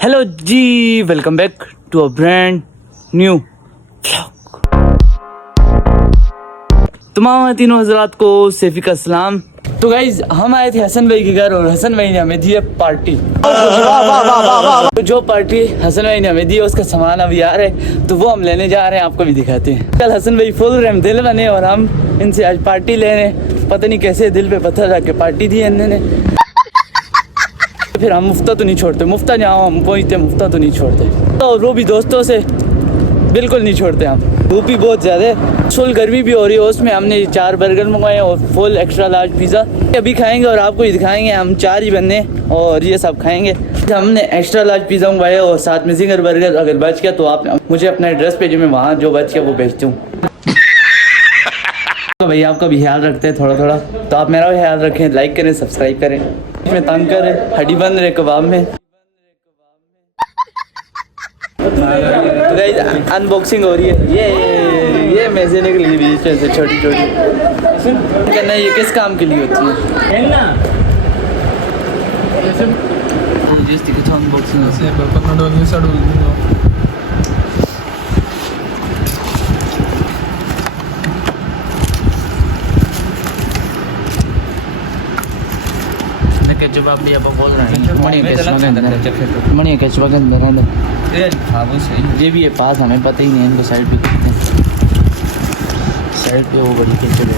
Hello जी, welcome back to a brand new vlog. तमाम तीनों हजरात को सैफी का सलाम। तो गाइज हम आए थे हसन भाई के घर और हसन भाई ने हमें दी है पार्टी। तो जो पार्टी हसन भाई ने हमें दी है उसका सामान अभी आ रहा है, तो वो हम लेने जा रहे हैं, आपको भी दिखाते हैं। कल हसन भाई फुल रहे दिल बने और हम इनसे आज पार्टी ले रहे हैं। पता नहीं कैसे दिल पे पत्थर रख के पार्टी दी है इन्होंने। फिर हम मुफ्ता तो नहीं छोड़ते, मुफ्ता जहाँ हम पहुँचते मुफ्ता तो नहीं छोड़ते, तो वो भी दोस्तों से बिल्कुल नहीं छोड़ते हम। धूप भी बहुत ज़्यादा है, फुल गर्मी भी हो रही है, उसमें हमने 4 बर्गर मंगवाए और फुल एक्स्ट्रा लार्ज पिज़्ज़ा अभी खाएंगे और आपको ही दिखाएंगे। हम 4 ही बंदे और ये सब खाएंगे। हमने एक्स्ट्रा लार्ज पिज़्ज़ा मंगवाया और साथ में जिंगर बर्गर। अगर बच गया तो आप मुझे अपना एड्रेस भेजिए, मैं वहाँ जो बच गया वो भेजती हूँ। तो भैया आपका भी ख्याल रखते हैं थोड़ा थोड़ा, तो आप मेरा भी ख्याल रखें, लाइक करें, सब्सक्राइब करें। इसमें तंग करे हड्डी बंद रहे कबाब में। तो गाइस अनबॉक्सिंग हो रही है। ये मैसेज के लिए भी से छोटी छोटी करना, ये किस काम के लिए होती है अनबॉक्सिंग। केचप भी आप बोल रहे हैं मणि केचप के अंदर ये भी है पास, हमें पता ही नहीं है। इनको साइड पे करते हैं, साइड पे वो बड़ी केचप है।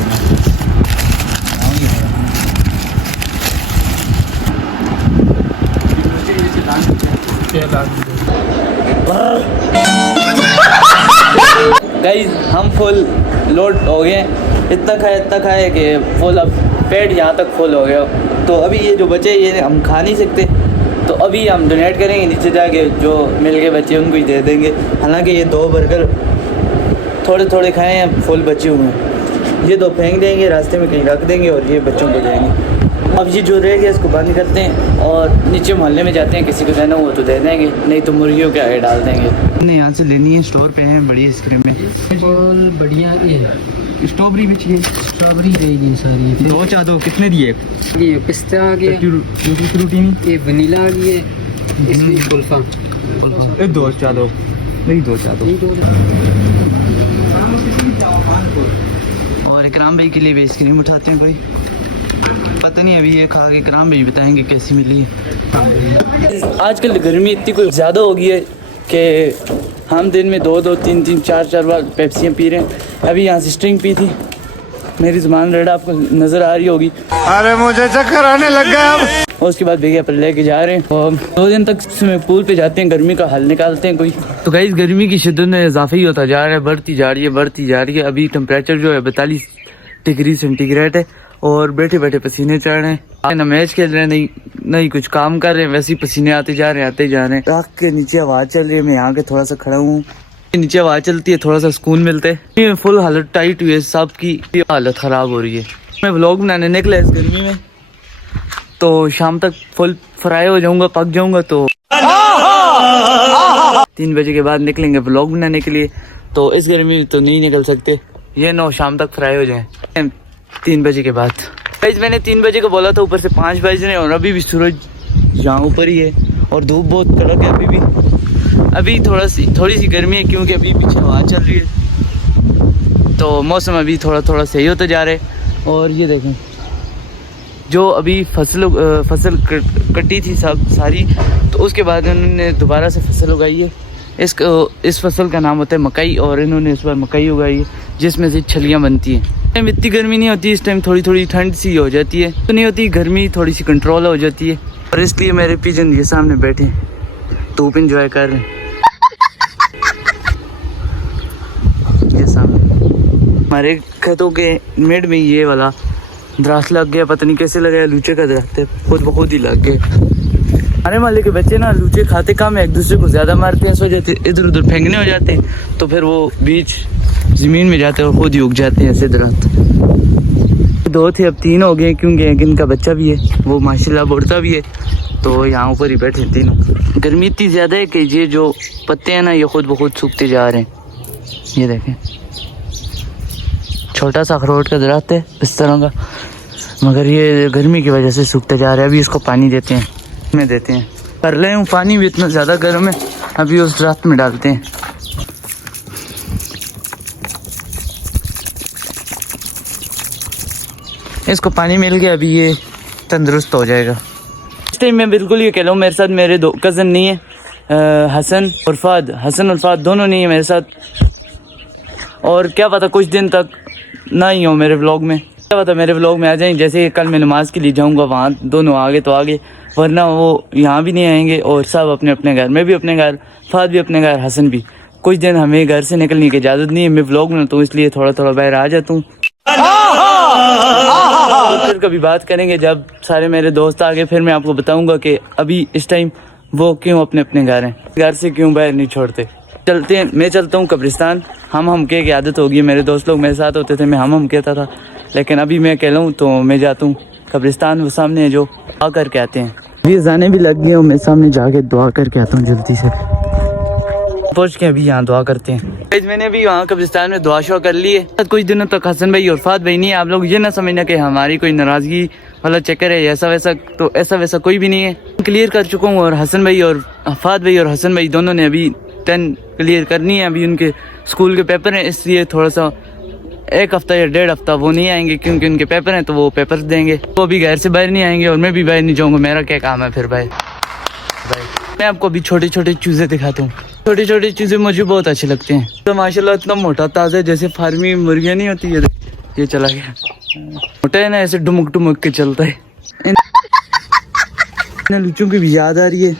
गाइस हम फुल लोड हो गए, इतना खाए कि फुल अब पेट यहाँ तक फुल हो गया। तो अभी ये जो बचे ये हम खा नहीं सकते, तो अभी हम डोनेट करेंगे नीचे जाके, जो मिल गए बच्चे उनको ही दे देंगे। हालांकि ये 2 बर्गर थोड़े थोड़े खाए हैं, फुल बचे हुए हैं। ये 2 फेंक देंगे, रास्ते में कहीं रख देंगे और ये बच्चों को देंगे। अब ये जो रह गया इसको बंद करते हैं और नीचे मोहल्ले में जाते हैं, किसी को देना हो तो दे देंगे, नहीं तो मुर्गियों के आगे डाल देंगे। हमने यहाँ से लेनी है, स्टोर पे हैं बड़ी आइसक्रीम में बढ़िया। ये स्ट्रॉबेरी भी चाहिए, स्ट्रॉबेरी रहेगी सारी। 2 चाह दो, कितने दिए? ये पिस्ता आ गया, ये वनीला आ गया, इसमें कुल्फा। 2 चाह दो, नहीं 2 चाह दो। और इकराम भाई के लिए भी आइसक्रीम उठाते हैं कोई, पता नहीं अभी ये खा के इकराम भाई बताएंगे कैसी मिली। आजकल गर्मी इतनी कुछ ज़्यादा हो गई है कि हम दिन में 2-2, 3-3, 4-4 बार पेप्सियाँ पी रहे हैं। अभी यहाँ से स्ट्रिंग पी थी, मेरी ज़ुबान रेड आपको नज़र आ रही होगी। अरे मुझे चक्कर आने लग गया अब। उसके बाद भैया पर लेके जा रहे हैं और 2 दिन तक स्विमिंग पूल पे जाते हैं, गर्मी का हल निकालते हैं कोई। तो गाइस गर्मी की शिद्दत में इजाफा ही होता जा रहा है, बढ़ती जा रही है। अभी टेम्परेचर जो है 42 डिग्री सेंटीग्रेड है और बैठे बैठे पसीने चढ़ रहे हैं। ना मैच खेल रहे हैं, नहीं कुछ काम कर रहे हैं, वैसे ही पसीने आते जा रहे हैं। आँख के नीचे हवा चल रही है, मैं यहाँ के थोड़ा सा खड़ा हूँ, नीचे हवा चलती है, थोड़ा सा सुकून मिलता है। फुल हालत टाइट हुई है, सबकी हालत ख़राब हो रही है। मैं व्लॉग बनाने निकला इस गर्मी में, तो शाम तक फुल फ्राई हो जाऊंगा, पक जाऊंगा। तो 3 बजे के बाद निकलेंगे व्लॉग बनाने के लिए, तो इस गर्मी में तो नहीं निकल सकते। ये 9 शाम तक फ्राई हो जाए 3 बजे के बाद। मैंने 3 बजे को बोला था, ऊपर से 5 बज रहे हैं और अभी भी सूरज यहाँ ऊपर ही है और धूप बहुत कड़क है। अभी थोड़ी सी गर्मी है क्योंकि अभी पीछे हवा चल रही है, तो मौसम अभी थोड़ा सही होता जा रहा है। और ये देखें, जो अभी फसल कटी थी सब सारी, तो उसके बाद उन्होंने दोबारा से फसल उगाई है। इस फसल का नाम होता है मकई, और इन्होंने इस बार मकई उगाई है जिसमें से छलियाँ बनती हैं। टाइम इतनी गर्मी नहीं होती, इस टाइम थोड़ी ठंड सी हो जाती है, तो नहीं होती गर्मी, थोड़ी सी कंट्रोल हो जाती है। और इसलिए मेरे पिजन ये सामने बैठे धूप इंजॉय कर रहे हैं। ये सामने हमारे खेतों के मिड में ये वाला दरख्त लग गया, पता नहीं कैसे लगा, लूचे का दरख्त है, खुद ब खुद ही लग गया। हमारे मोहल्ले के बच्चे ना लूचे खाते कम है, एक दूसरे को ज़्यादा मारते हैं, सो जाते इधर उधर फेंकने हो जाते हैं, तो फिर वो बीच ज़मीन में जाते हैं और खुद ही उग जाते हैं ऐसे दरख्त। 2 थे, अब 3 हो गए क्योंकि इनका बच्चा भी है, वो माशाल्लाह बढ़ता भी है, तो यहाँ ऊपर ही बैठे तीनों। गर्मी इतनी ज़्यादा है कि ये जो पत्ते हैं ना ये खुद ब खुद सूखते जा रहे हैं। ये देखें, छोटा सा अखरोट का दरख्त है इस तरह का, मगर ये गर्मी की वजह से सूखते जा रहा है। अभी इसको पानी देते हैं, में देते हैं, कर रहे हूँ। पानी भी इतना ज़्यादा गर्म है, अभी उस रात में डालते हैं। इसको पानी मिल गया, अभी ये तंदुरुस्त हो जाएगा। इस टाइम मैं बिल्कुल ये कह रहा हूँ, मेरे साथ मेरे दो कज़न नहीं है, हसन और फाद दोनों नहीं है मेरे साथ। और क्या पता कुछ दिन तक ना ही हो मेरे व्लॉग में, क्या पता मेरे व्लॉग में आ जाएं। जैसे कल मैं नमाज़ के लिए जाऊंगा, वहाँ दोनों आगे तो आगे, वरना वो यहाँ भी नहीं आएंगे। और सब अपने अपने घर, मैं भी अपने घर, फाद भी अपने घर, हसन भी। कुछ दिन हमें घर से निकलने की इजाज़त नहीं है, मैं व्लॉग में तो इसलिए थोड़ा थोड़ा बाहर आ जाता हूँ। फिर कभी बात करेंगे जब सारे मेरे दोस्त आ गए, फिर मैं आपको बताऊंगा कि अभी इस टाइम वो क्यों अपने अपने घर हैं, घर से क्यों बाहर नहीं छोड़ते। चलते हैं, मैं चलता हूँ कब्रिस्तान। हम के की आदत होगी है, मेरे दोस्त लोग मेरे साथ होते थे, मैं हम कहता था, लेकिन अभी मैं कह रहा हूँ तो मैं जाता हूँ कब्रिस्तान। वो सामने है जो, दुआ करके आते हैं। अभी जाने भी लग गए, मैं सामने जाके दुआ करके आता हूँ जल्दी से। पहुँच के अभी यहाँ दुआ करते हैं। मैंने भी वहाँ कब्रिस्तान में दुआ शुआ कर ली है। कुछ दिनों तक हसन भाई और फाद भाई नहीं है। आप लोग ये ना समझना कि हमारी कोई नाराज़गी वाला चक्कर है, ऐसा वैसा, तो ऐसा वैसा कोई भी नहीं है। क्लियर कर चुका हूँ, और हसन भाई और फाद भाई और हसन भाई दोनों ने अभी 10 क्लियर करनी है। अभी उनके स्कूल के पेपर हैं, इसलिए थोड़ा सा 1 हफ्ता या 1.5 हफ्ता वो नहीं आएंगे, क्योंकि उनके पेपर हैं, तो वो पेपर देंगे। वो अभी घर से बाहर नहीं आएंगे और मैं भी बाहर नहीं जाऊँगा। मेरा क्या काम है फिर भाई। मैं आपको अभी छोटे छोटे चूज़े दिखाता हूँ। छोटी छोटी चीज़ें मुझे बहुत अच्छी लगती हैं। तो माशाल्लाह इतना मोटा ताज़ा है, जैसे फार्मी मुर्गियाँ नहीं होती है। ये चला गया, मोटा है ना, ऐसे डुमुक डुमुक के चलता है। इन लूचों की भी याद आ रही है।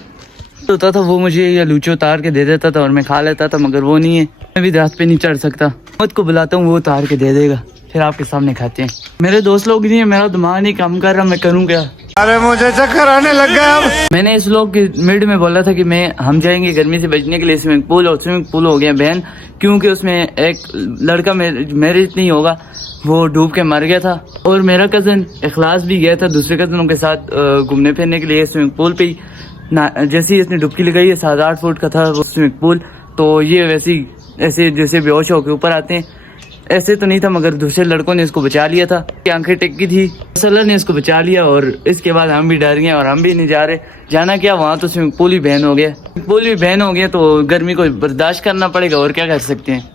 होता था वो मुझे या लूचो उतार के दे देता था और मैं खा लेता था, मगर वो नहीं है। मैं भी दरख्त पे नहीं चढ़ सकता, खुद को बुलाता हूँ, वो उतार के दे देगा, फिर आपके सामने खाते हैं। मेरे दोस्त लोग नहीं है, मेरा दिमाग नहीं काम कर रहा, मैं करूँ क्या। अरे मुझे चक्कर आने लग गया अब। मैंने इस लोग के मिड में बोला था कि हम जाएंगे गर्मी से बचने के लिए स्विमिंग पूल, और स्विमिंग पूल हो गया बैन, क्योंकि उसमें एक लड़का मेरे नहीं होगा, वो डूब के मर गया था। और मेरा कज़न इखलास भी गया था दूसरे कज़नों के साथ घूमने फिरने के लिए स्विमिंग पूल पे ही। जैसे ही इसने डुबकी लगाई है, 7-8 फुट का था वो स्विमिंग पूल, तो ये वैसे ऐसे जैसे बेहोश होकर ऊपर आते हैं, ऐसे तो नहीं था, मगर दूसरे लड़कों ने इसको बचा लिया था। आंखें टिकी थी, अल्लाह ने इसको बचा लिया। और इसके बाद हम भी डर गए और हम भी नहीं जा रहे। जाना क्या, वहाँ तो स्विमिंग पूल ही बैन हो गया। पूल भी बैन हो गया तो गर्मी को बर्दाश्त करना पड़ेगा, और क्या कर सकते हैं।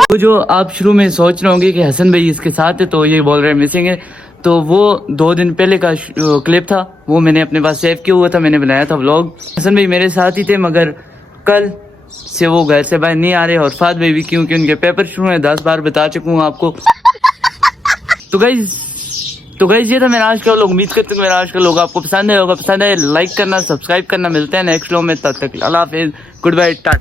तो जो आप शुरू में सोच रहे होंगे कि हसन भाई इसके साथ है, तो ये बोल रहे हैं मिसिंग है, तो वो 2 दिन पहले का क्लिप था, वो मैंने अपने पास सेव किया हुआ था, मैंने बनाया था व्लॉग। हसन भाई मेरे साथ ही थे, मगर कल से वो घर से बाहर नहीं आ रहे, और फाद भाई भी, क्योंकि उनके पेपर शुरू हैं। 10 बार बता चुका हूँ आपको। तो गाइस ये था मेरा आज का व्लॉग। उम्मीद करते हैं मेरा आज का व्लॉग आपको पसंद आया होगा। पसंद आए लाइक करना, सब्सक्राइब करना। मिलते हैं नेक्स्ट व्लॉग में, तब तक अल्लाह हाफिज़, गुड बाय, टाटा।